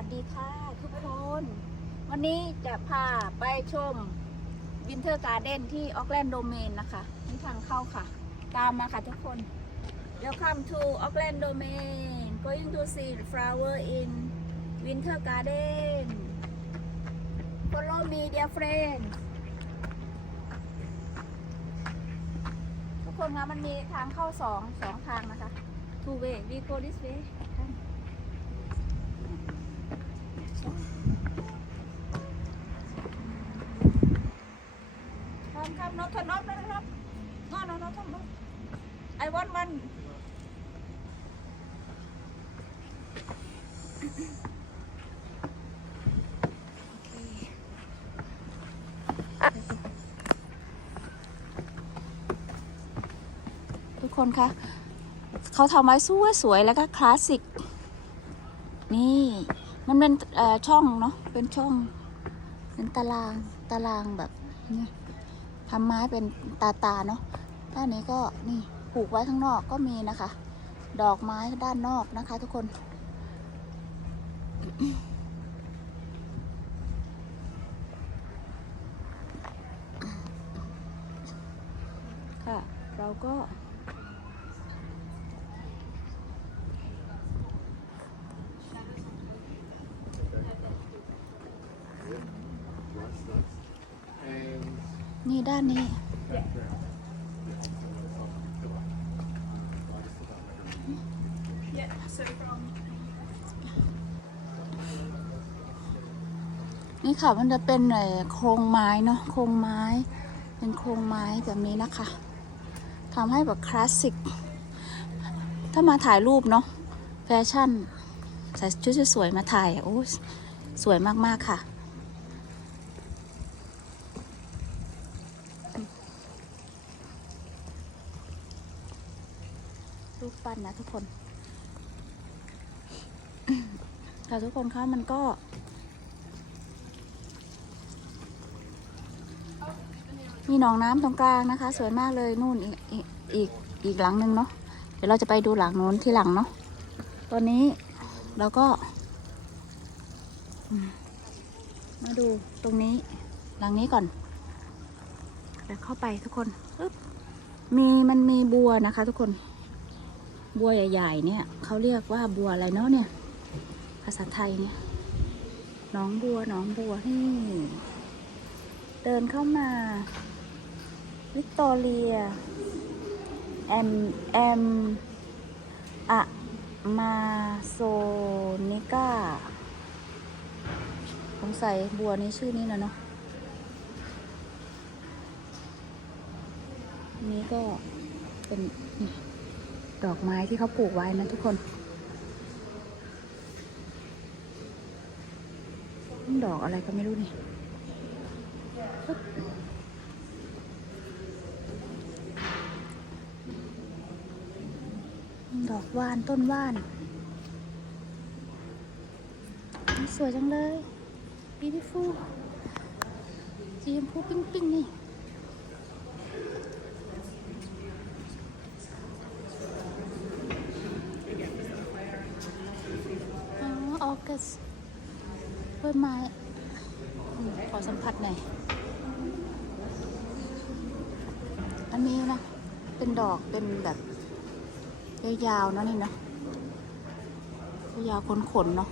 วัสดีค่ะทุกคน วันนี้จะพาไปชมวินเทอร์การ์เด้นที่ออกแลนด์โดเมนนะคะนี่ทางเข้าค่ะ ตามมาค่ะทุกคน Welcome to Auckland Domain going to see flower in winter garden follow me dear friend ทุกคนคะมันมีทางเข้าสองสองทางนะคะ two way we go this way ทำครับ not turn off นะครับ no no no turn off I want one ทุกคนคะเขาทำไว้สวยสวยๆแล้วก็คลาสสิก นี่ มันเป็นช่องเนาะเป็นช่อง เป็นตารางตารางแบบนี้ทำไม้เป็นตาตาเนาะด้านนี้ก็นี่ผูกไว้ข้างนอกก็มีนะคะ ดอกไม้ด้านนอกนะคะ ทุกคนค่ะเราก็ นี่ ด้านนี้ นี่ค่ะมันจะเป็นเอ่อโครงไม้เนาะโครงไม้ เป็นโครงไม้แบบนี้นะคะทำให้แบบคลาสสิก ถ้ามาถ่ายรูปเนาะแฟชั่นใส่ชุดสวยๆมาถ่ายโอ้สวยมากๆค่ะ รู ปั้นนะทุกคนแต่ทุกคนคะมันก็มีหนองน้ำตรงกลางนะคะ สวยมากเลยนู่นอีกอีกอีกอีกหลังหนึ่งเนาะเดี๋ยวเราจะไปดูหลังโน้นที่หลังเนาะตอนนี้เราก็ มาดูตรงนี้ หลังนี้ก่อนเดี๋ยวเข้าไปทุกคนมีมันมีบัวนะคะ ทุกคน บัวใหญ่ๆ เนี่ยเขาเรียกว่าบัวอะไรเนาะเนี่ย ภาษาไทยเนี่ยน้องบัวน้องบัวนี่เดินเข้ามา วิกตอเรีย แอม แอมอะมาโซนิก้าสงสัยบัวนี้ชื่อนี้นะเนาะนี่ก็เป็นนี่ ดอกไม้ที่เขาปลูกไว้นะทุกคน ดอกอะไรก็ไม่รู้นี่ดอกว่านต้นว่าน สวยจังเลย beautiful สีชมพูปิ้งปิ้งนี่ อ๋อ ออกัสกล้วยไม้อืมขอสัมผัสหน่อย อั นนี้นะ เป็นดอกเป็นแบบยาวๆเนะนี่เนาะยาวขนๆเนาะ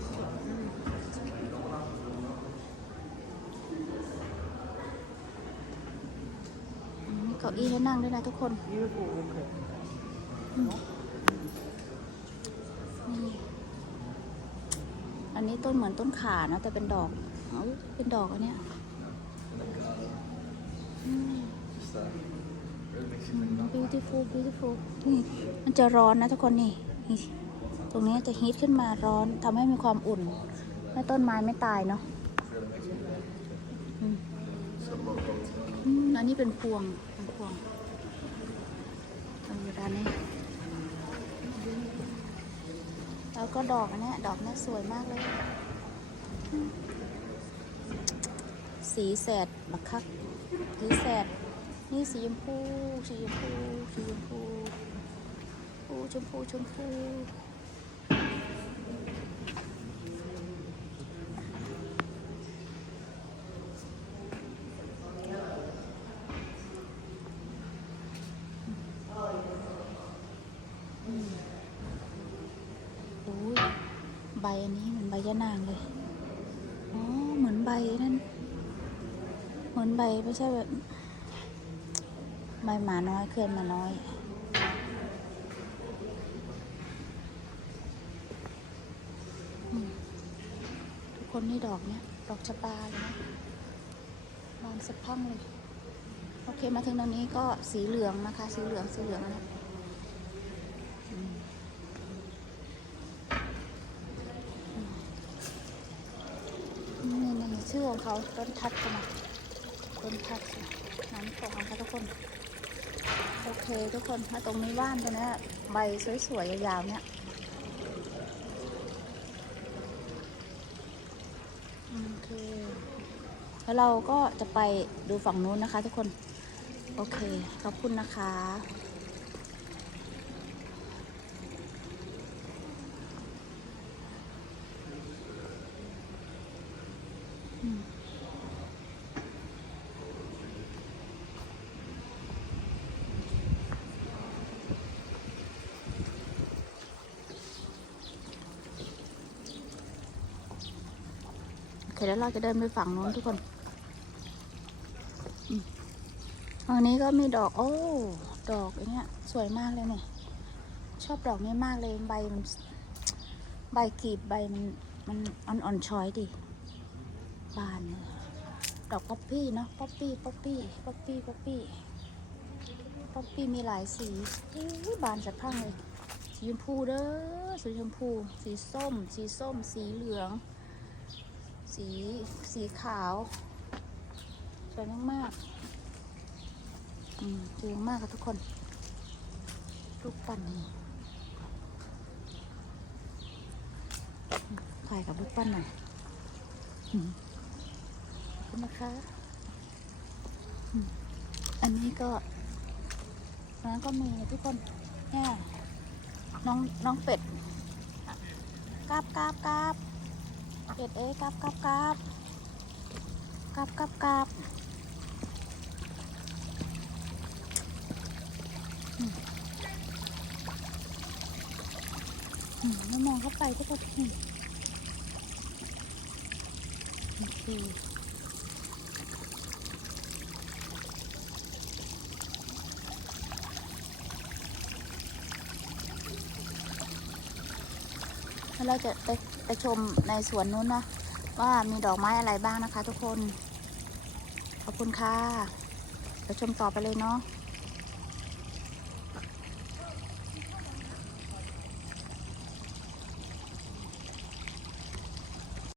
มีเก้าอี้ให้นั่งด้วยนะทุกคน นี่ อันนี้ต้นเหมือนต้นขานะแต่เป็นดอก เอ้ยเป็นดอกอันเนี้ยอืม beautiful beautiful นี่มันจะร้อนนะทุกคนนี่นี่ตรงนี้จะฮีทขึ้นมาร้อนทำให้มีความอุ่นให้ต้นไม้ไม่ตายเนาะอันนี้เป็นพวงเป็นพวงตรงด้านนี้แล้วก็ดอกอันเนี้ยดอกเนี้ยสวยมากเลย สีแสดบักคักสีแสด นี่สีชมพู สีชมพู สีชมพูชมพูชมพูชมพูอุ้ยใบอันนี้เหมือนใบยะนางเลย อ๋อ เหมือนใบนั่น เหมือนใบไม่ใช่แบบ ใบหมาน้อยเคลื่อนหมาน้อยทุกคนนี่ดอกเนี้ยดอกชะบาเลยนะบานสะพั่งเลย โอเคมาถึงตรงนี้ก็สีเหลืองนะคะ สีเหลืองสีเหลืองนะนี่นี่ชื่อของเขาต้นทัดกันนะต้นทัดน้ำตกนะคะทุกคน โอเคทุกคนถ้าตรงนี้ว่านตรงนี้ใบสวยๆยาวๆเนี่ยโอเคแล้วเราก็จะไปดูฝั่งนู้นนะคะทุกคน โอเค ขอบคุณนะคะ เคแล้วเราจะเดินไปฝั่งนู้นทุกคนอันนี้ก็มีดอก โอ้ ดอกอย่างเงี้ย สวยมากเลยเนี่ย ชอบดอกนี้มากเลย ใบมันใบกลีบใบมันมันอ่อนๆช้อยดิ บานเลยดอกป๊อปปี้เนาะ ป๊อปปี้ ป๊อปปี้ ป๊อปปี้ ป๊อปปี้ ป๊อปปี้มีหลายสีอุ้ยบานสะพรั่งเลย สีชมพูเด้อ สีชมพู สีส้ม สีส้ม สีเหลือง สีสีขาว สวยมากๆอืมสวยมากค่ะทุกคน ลูกปั้นนี่ถ่ายกับลูกปั้นหน่อยขอบคุณนะคะอันนี้ก็นั้นก็มีทุกคนเนี่ยน้องน้องเป็ดกราบกราบกราบ เป็ดเอ้ยกราบกราบกราบกราบกราบกับแล้วมองเข้าไปก็จะเห็นโอเคแล้วเราจะไป ไปชมในสวนนู้นนะว่ามีดอกไม้อะไรบ้างนะคะทุกคน ขอบคุณค่ะไปชมต่อไปเลยเนาะ